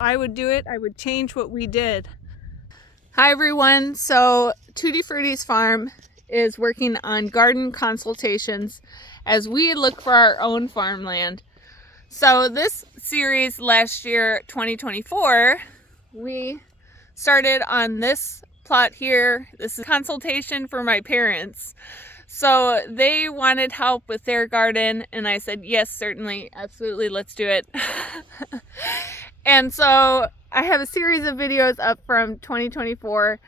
I would do it, I would change what we did. Hi everyone, so Tutti Frutti's farm is working on garden consultations as we look for our own farmland. So this series last year, 2024, we started on this plot here. This is consultation for my parents. So they wanted help with their garden and I said, yes, certainly, absolutely, let's do it. And so I have a series of videos up from 2024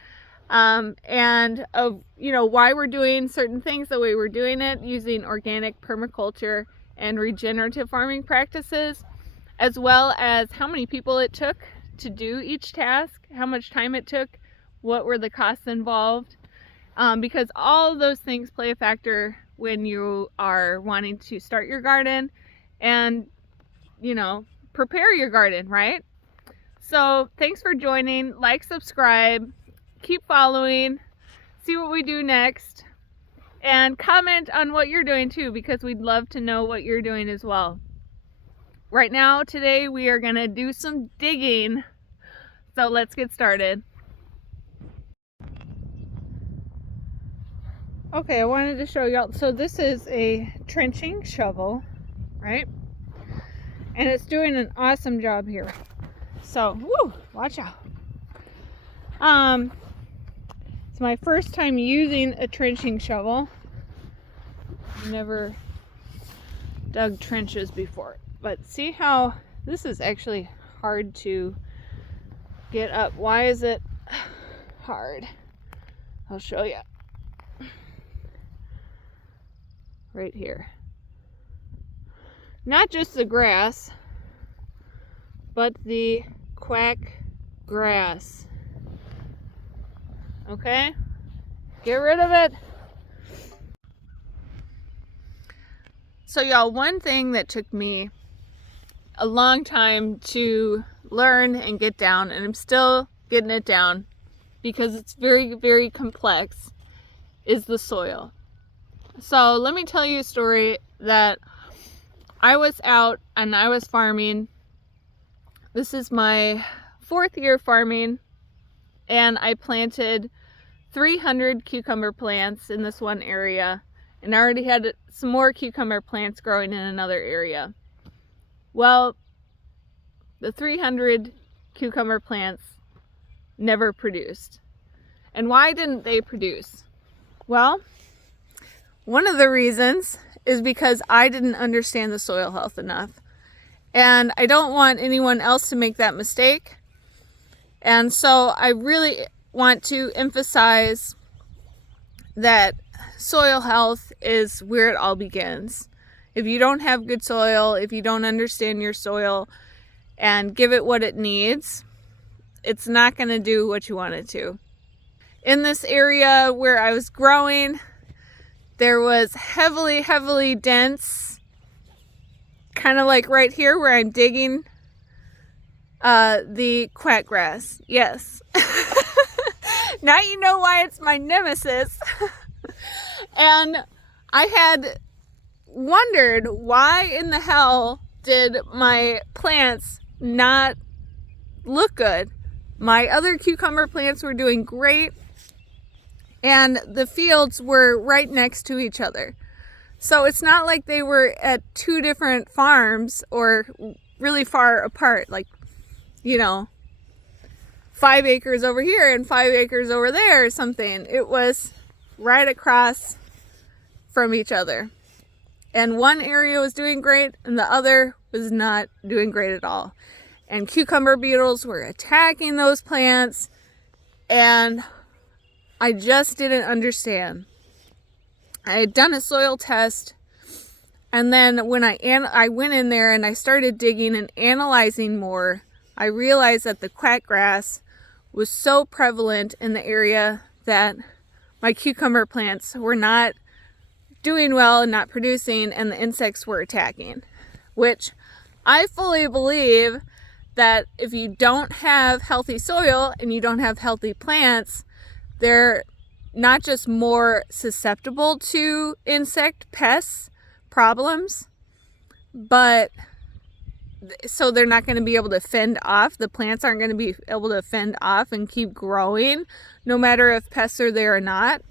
and of, why we're doing certain things the way we're doing it, using organic permaculture and regenerative farming practices, as well as how many people it took to do each task, how much time it took, what were the costs involved, because all of those things play a factor when you are wanting to start your garden and, prepare your garden, right? So thanks for joining. Like, subscribe, keep following, see what we do next, and comment on what you're doing too, because we'd love to know what you're doing as well. Right now, today, we are gonna do some digging. So let's get started. Okay, I wanted to show y'all. So this is a trenching shovel, right? And it's doing an awesome job here. So, watch out. It's my first time using a trenching shovel. Never dug trenches before. But see how this is actually hard to get up. Why is it hard? I'll show you. Right here. Not just the grass, but the quack grass. Okay? Get rid of it. So y'all, one thing that took me a long time to learn and get down, and I'm still getting it down because it's very, very complex, is the soil. So let me tell you a story that I was out and I was farming. This is my 4th year farming, and I planted 300 cucumber plants in this one area, and I already had some more cucumber plants growing in another area. Well, the 300 cucumber plants never produced. And why didn't they produce? Well, one of the reasons is because I didn't understand the soil health enough. And I don't want anyone else to make that mistake. And so I really want to emphasize that soil health is where it all begins. If you don't have good soil, if you don't understand your soil and give it what it needs, it's not going to do what you want it to. In this area where I was growing, there was heavily dense, kind of like right here where I'm digging, the quack grass. Yes. Now you know why it's my nemesis. And I had wondered, why in the hell did my plants not look good? My other cucumber plants were doing great, and the fields were right next to each other. So it's not like they were at 2 different farms or really far apart, like, 5 acres over here and 5 acres over there or something. It was right across from each other. And one area was doing great and the other was not doing great at all. And cucumber beetles were attacking those plants, and I just didn't understand. I had done a soil test, and then when I went in there and I started digging and analyzing more, I realized that the quack grass was so prevalent in the area that my cucumber plants were not doing well and not producing, and the insects were attacking. Which I fully believe that if you don't have healthy soil and you don't have healthy plants, they're not just more susceptible to insect pests problems, but so they're not going to be able to fend off. The plants aren't going to be able to fend off and keep growing, no matter if pests are there or not.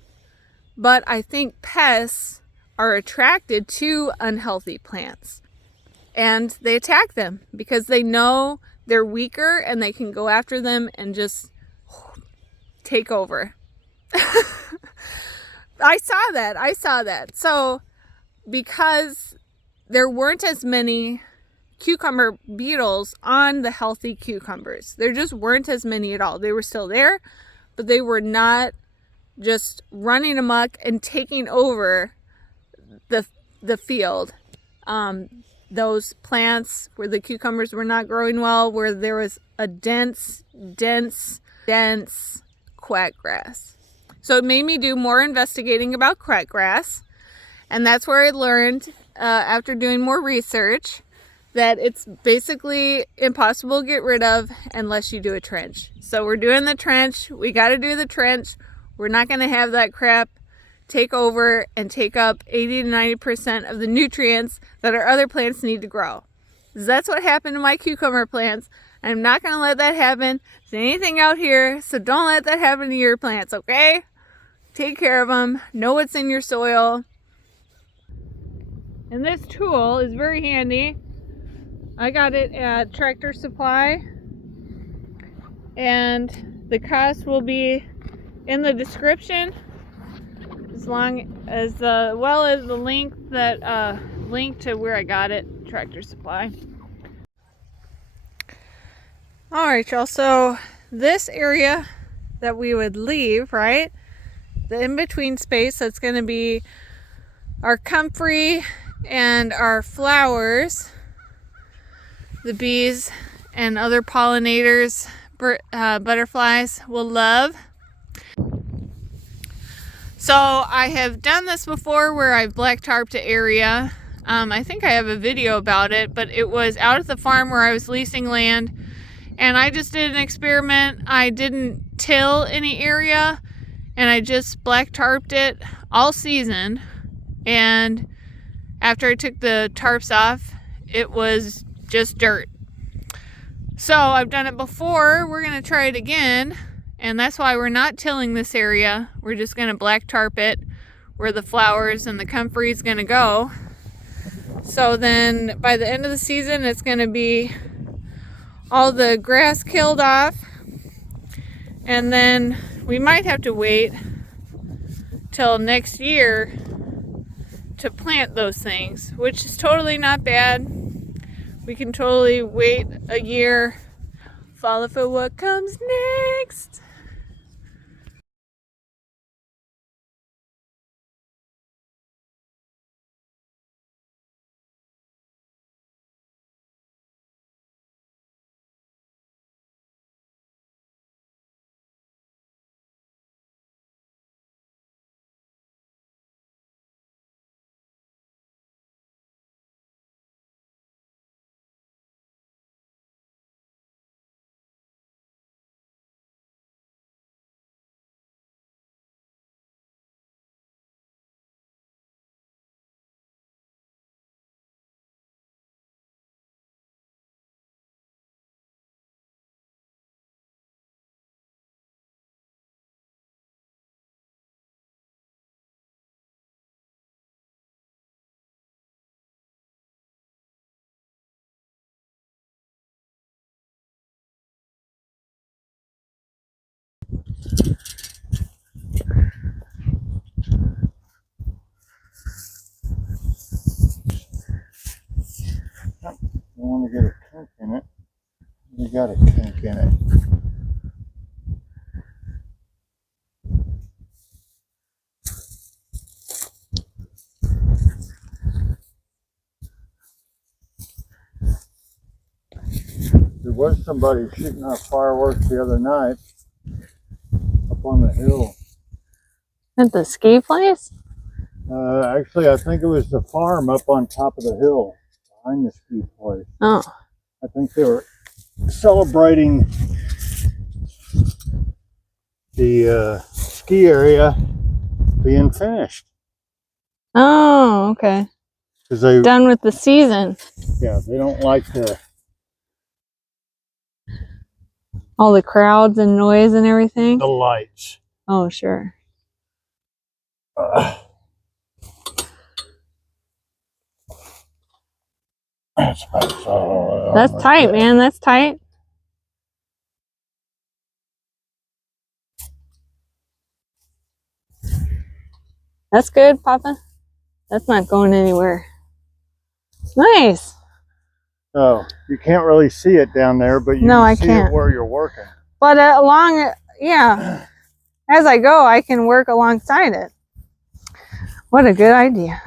But I think pests are attracted to unhealthy plants, and they attack them because they know they're weaker and they can go after them and just take over. I saw that. So because there weren't as many cucumber beetles on the healthy cucumbers, there just weren't as many at all. They were still there, but they were not just running amok and taking over the field. Those plants where the cucumbers were not growing well, where there was a dense quack grass. So it made me do more investigating about quack grass, and that's where I learned, after doing more research, that it's basically impossible to get rid of unless you do a trench. So we're doing the trench. We got to do the trench. We're not going to have that crap take over and take up 80 to 90% of the nutrients that our other plants need to grow. That's what happened to my cucumber plants. I'm not going to let that happen to anything out here, so don't let that happen to your plants, okay? Take care of them. Know what's in your soil. And this tool is very handy. I got it at Tractor Supply, and the cost will be in the description, as well as the link to where I got it, Tractor Supply. All right, y'all. So this area that we would leave, right, the in-between space, that's going to be our comfrey and our flowers, the bees and other pollinators, butterflies will love. So I have done this before where I've black tarped the area. I think I have a video about it, but it was out at the farm where I was leasing land, and I just did an experiment. I didn't till any area, and I just black tarped it all season. And after I took the tarps off, it was just dirt. So I've done it before. We're going to try it again. And that's why we're not tilling this area. We're just going to black tarp it where the flowers and the comfrey is going to go. So then by the end of the season, it's going to be all the grass killed off. And then we might have to wait till next year to plant those things, which is totally not bad. We can totally wait a year, follow for what comes next. You want to get a kink in it, you got a kink in it. There was somebody shooting off fireworks the other night up on the hill. At the ski place? Actually, I think it was the farm up on top of the hill behind the ski place. Oh. I think they were celebrating the ski area being finished. Oh, okay. Because they done with the season. Yeah, they don't like to All the crowds and noise and everything? The lights. Oh, sure. That's tight, man. That's tight. That's good, Papa. That's not going anywhere. Nice. Oh, you can't really see it down there, but you can see it where you're working. But yeah, as I go, I can work alongside it. What a good idea.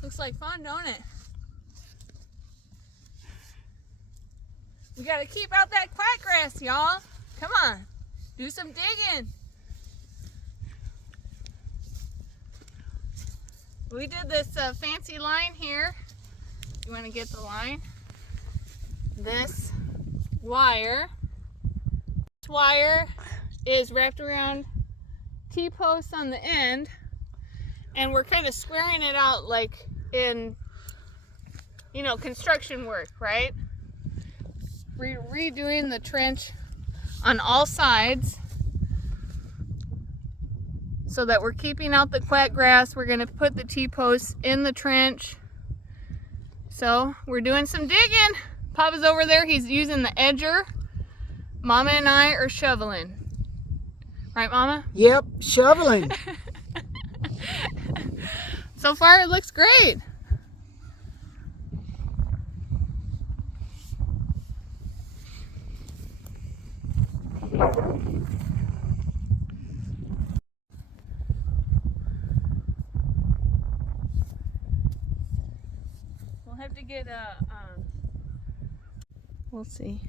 Looks like fun, don't it? We gotta keep out that quack grass, y'all. Come on, do some digging. We did this fancy line here. You want to get the line? This wire is wrapped around T-posts on the end, and we're kind of squaring it out like in, you know, construction work, right? Redoing the trench on all sides so that we're keeping out the quack grass. We're going to put the T-posts in the trench. So we're doing some digging. Papa's over there. He's using the edger. Mama and I are shoveling. Right, Mama? Yep, shoveling. So far, it looks great. We'll have to get a, we'll see.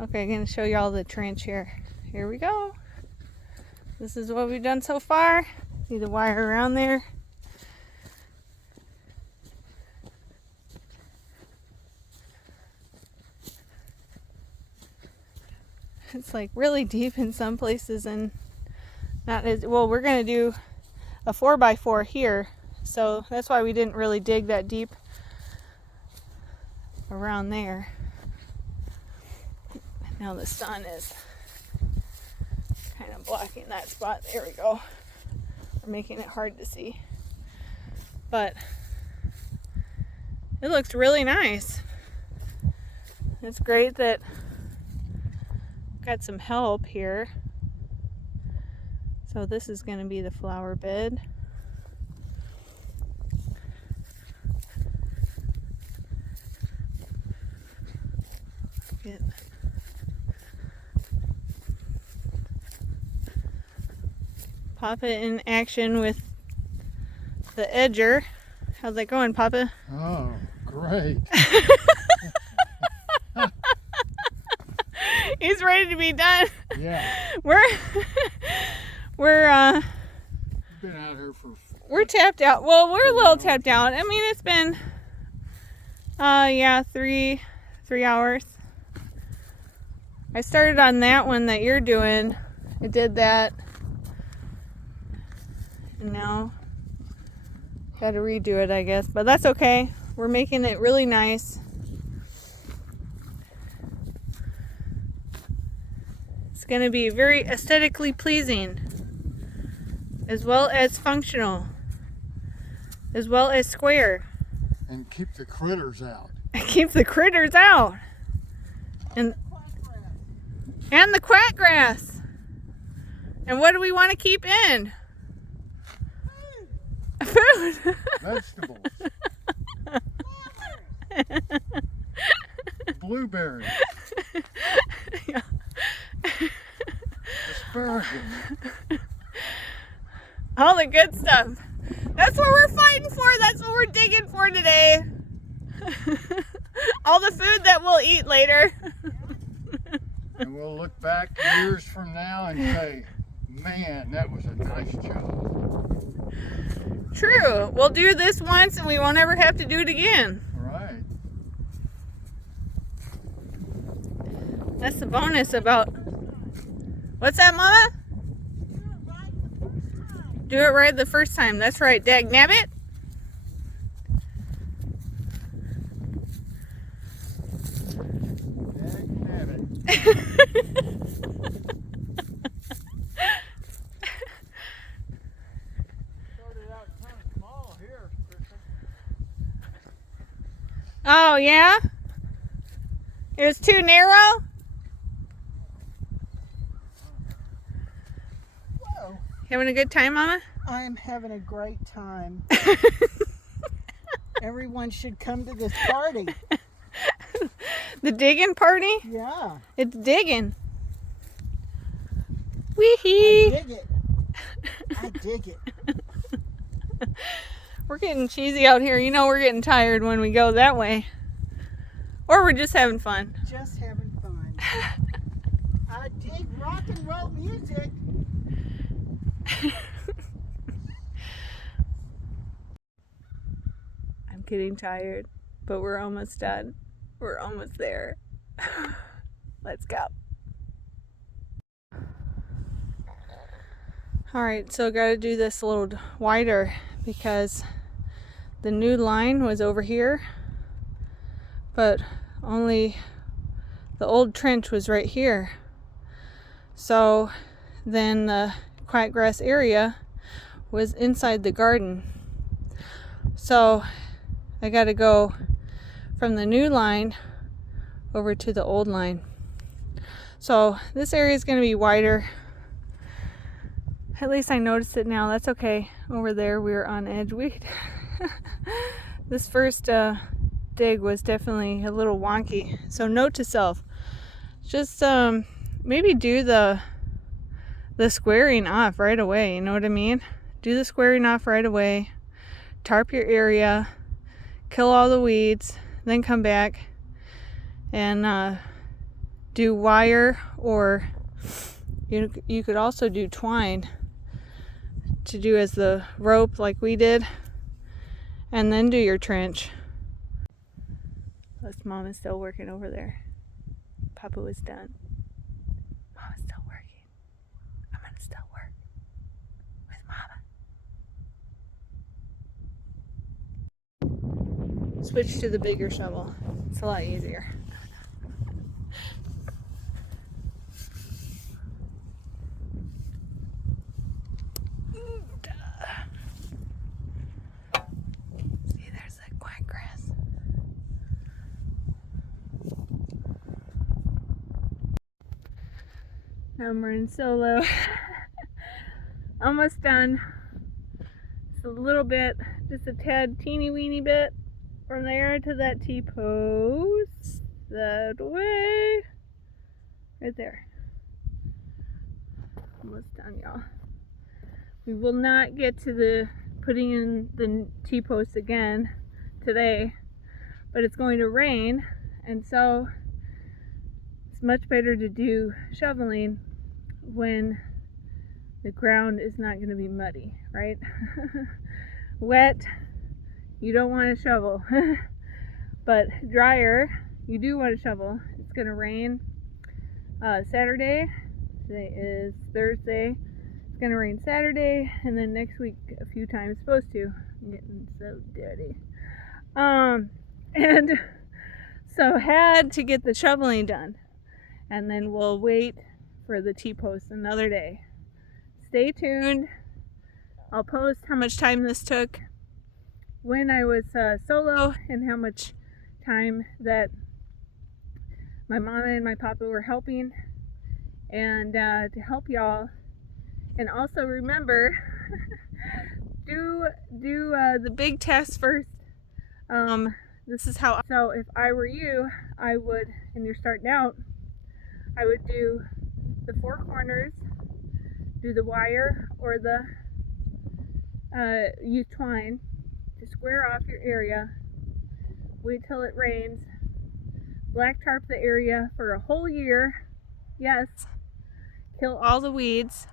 Okay, I'm going to show you all the trench here. Here we go. This is what we've done so far. See the wire around there. It's like really deep in some places and not as well. We're going to do a 4x4 here, so that's why we didn't really dig that deep around there. Now the sun is kind of blocking that spot. There we go. We're making it hard to see, but it looks really nice. It's great that got some help here. So this is going to be the flower bed. Get Papa in action with the edger. How's that going, Papa? Oh, great. He's ready to be done. Yeah. We're Been out here for... we're tapped out. Well, we're a little tapped out. I mean, it's been yeah, 3 hours. I started on that one that you're doing. I did that. And now Got to redo it, I guess, but that's okay. We're making it really nice. It's going to be very aesthetically pleasing, as well as functional, as well as square. And keep the critters out. Keep the critters out. And the quack grass. And what do we want to keep in? Food. Vegetables. Blueberries. Yeah. Asparagus. All the good stuff. That's what we're fighting for. That's what we're digging for today. All the food that we'll eat later. And we'll look back years from now and say, man, that was a nice job. True. We'll do this once and we won't ever have to do it again. Right. That's the bonus about... What's that, Mama? Do it right the first time. That's right, dag nabbit. Oh, yeah? It was too narrow? Whoa. Having a good time, Mama? I am having a great time. Everyone should come to this party. The digging party? Yeah. It's digging. I Wee-hee. dig it. I dig it. We're getting cheesy out here. You know we're getting tired when we go that way. Or we're just having fun. Just having fun. I dig rock and roll music. I'm getting tired, but we're almost done. We're almost there. Let's go. Alright, so got to do this a little wider because the new line was over here, but only the old trench was right here. So then the quiet grass area was inside the garden. So I got to go from the new line over to the old line. So this area is going to be wider. At least I noticed it now. That's okay. Over there we were on edge. This first dig was definitely a little wonky. So note to self, just maybe do the squaring off right away. You know what I mean? Do the squaring off right away. Tarp your area. Kill all the weeds. Then come back and do wire, or you could also do twine to do as the rope like we did, and then do your trench. Plus Mom is still working over there. Papa was done. Mama's still working. I'm gonna still work with Mama. Switch to the bigger shovel. It's a lot easier. See, there's that quack grass. Now I'm running solo. Almost done. Just a little bit, just a tad teeny weeny bit from there to that T-post. That way. Right there. Almost done, y'all. We will not get to the putting in the T-post again today, but it's going to rain, and so it's much better to do shoveling when the ground is not going to be muddy, right? Wet, you don't want to shovel. But drier, you do want to shovel. It's going to rain Saturday. Today is Thursday. It's It's gonna rain Saturday, and then next week a few times. Supposed to. I'm getting so dirty. And so had to get the shoveling done, and then we'll wait for the T-post another day. Stay tuned. I'll post how much time this took when I was solo and how much time that my mama and my papa were helping, and to help y'all. And also remember, do the big test first. This is how. So if I were you, I would, and you're starting out, I would do the 4 corners, do the wire or the use twine to square off your area. Wait till it rains. Black tarp the area for a whole year. Yes. Kill all the weeds.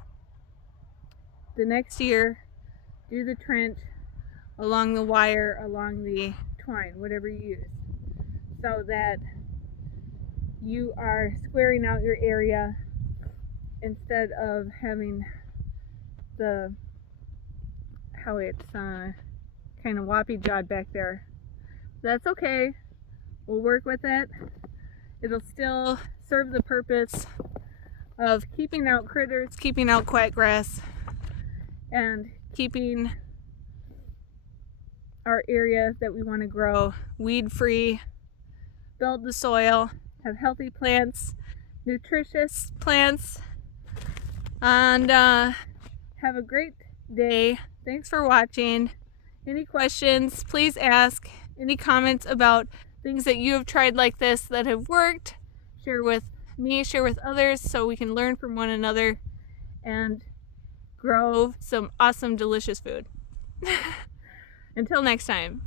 The next year, do the trench along the wire, along the twine, whatever you use, so that you are squaring out your area instead of having how it's kind of woppy jawed back there. That's okay. We'll work with it. It'll still serve the purpose of keeping out critters, keeping out quack grass, and keeping our area that we want to grow weed free, build the soil, have healthy plants, nutritious plants, and have a great day. Thanks for watching. Any questions, please ask. Any comments about things that you have tried like this that have worked, share with me, share with others, so we can learn from one another and grow some awesome, delicious food. Until next time.